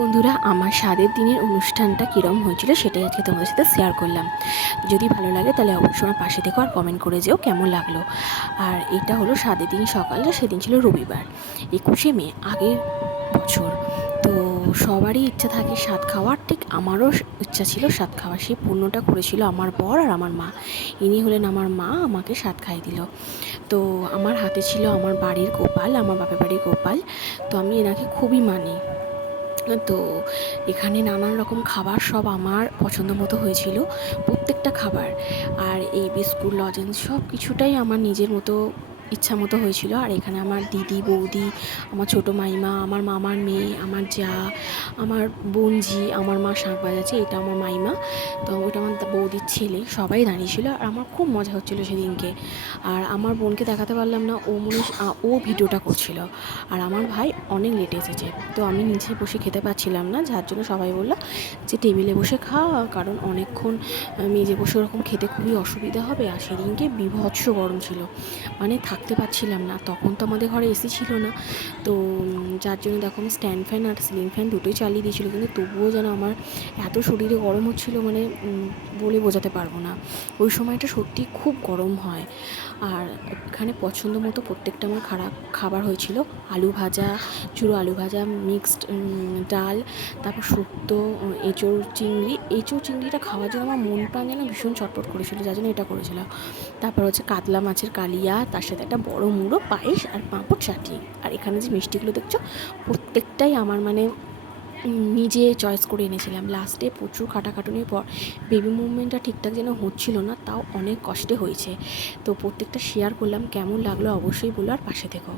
বন্ধুরা, আমার স্বাদের দিনের অনুষ্ঠানটা কীরম হয়েছিল সেটাই আজকে তোমাদের সাথে শেয়ার করলাম। যদি ভালো লাগে তাহলে অবশ্যই আমার পাশে থেকো আর কমেন্ট করে যেও কেমন লাগল। আর এটা হলো স্বাদের দিন সকালটা সেদিন ছিল রবিবার, একুশে মে, আগের বছর। তো সবারই ইচ্ছা থাকে স্বাদ খাওয়ার, ঠিক আমারও ইচ্ছা ছিল স্বাদ খাওয়ার। সেই পূর্ণটা করেছিল আমার বর আর আমার মা। ইনি হলেন আমার মা, আমাকে স্বাদ খাইয়ে দিল। তো আমার হাতে ছিল আমার বাড়ির গোপাল, আমার বাপের বাড়ির গোপাল। তো আমি এনাকে খুবই মানি। তো এখানে নানান রকম খাবার সব আমার পছন্দ মতো হয়েছিল, প্রত্যেকটা খাবার। আর এই বিস্কুট, লজেন্স সব কিছুটাই আমার নিজের মতো ইচ্ছা মতো হয়েছিল। আর এখানে আমার দিদি, বৌদি, আমার ছোটো মাইমা, আমার মামার মেয়ে, আমার যা, আমার বোনঝি, আমার মা শাঁখ বাজাচ্ছে, এটা আমার মাইমা। তো ওটা আমার বৌদির ছেলে, সবাই দাঁড়িয়েছিল। আর আমার খুব মজা হচ্ছিল সেদিনকে। আর আমার বোনকে দেখাতে পারলাম না, ও মনে ও ভিডিওটা করছিল। আর আমার ভাই অনেক লেটে এসেছে। তো আমি নিচে বসে খেতে পারছিলাম না, যার জন্য সবাই বলল যে টেবিলে বসে খা, কারণ অনেকক্ষণ মেজে বসে ওরকম খেতে খুবই অসুবিধা হবে। আর সেদিনকে বিভৎস গরম ছিল। মানে থাকতে পারছিলাম না। তখন তো আমাদের ঘরে এসি ছিল না। তো যার জন্য দেখো আমি স্ট্যান্ড ফ্যান আর সিলিং ফ্যান দুটোই চালিয়ে দিয়েছিলো। কিন্তু তবুও যেন আমার এত শরীরে গরম হচ্ছিল মানে বলে বোঝাতে পারব না। ওই সময়টা সত্যি খুব গরম হয়। আর এখানে পছন্দ মতো প্রত্যেকটা আমার খারাপ খাবার হয়েছিল। আলু ভাজা চুড়ো আলু ভাজা মিক্সড ডাল, তারপর শুক্তো এঁচোড় চিংড়ি। এঁচোড় চিংড়িটা খাওয়ার জন্য আমার মন প্রাণ যেন ভীষণ চটপট করেছিল, যার জন্য এটা করেছিল। তারপর হচ্ছে কাতলা মাছের কালিয়া, তার সাথে একটা বড় মুড়ো, পায়েস আর পাঁপড় চাটনি। আর এখানে যে মিষ্টিগুলো দেখছ প্রত্যেকটাই আমার মানে নিজে চয়েস করে এনেছিলাম। লাস্টে প্রচুর খাটাখাটুনির পর বেবি মুভমেন্টটা ঠিকঠাক যেন হচ্ছিল না, তাও অনেক কষ্টে হয়েছে। তো প্রত্যেকটা শেয়ার করলাম, কেমন লাগল অবশ্যই বলো, আর পাশে থেকো।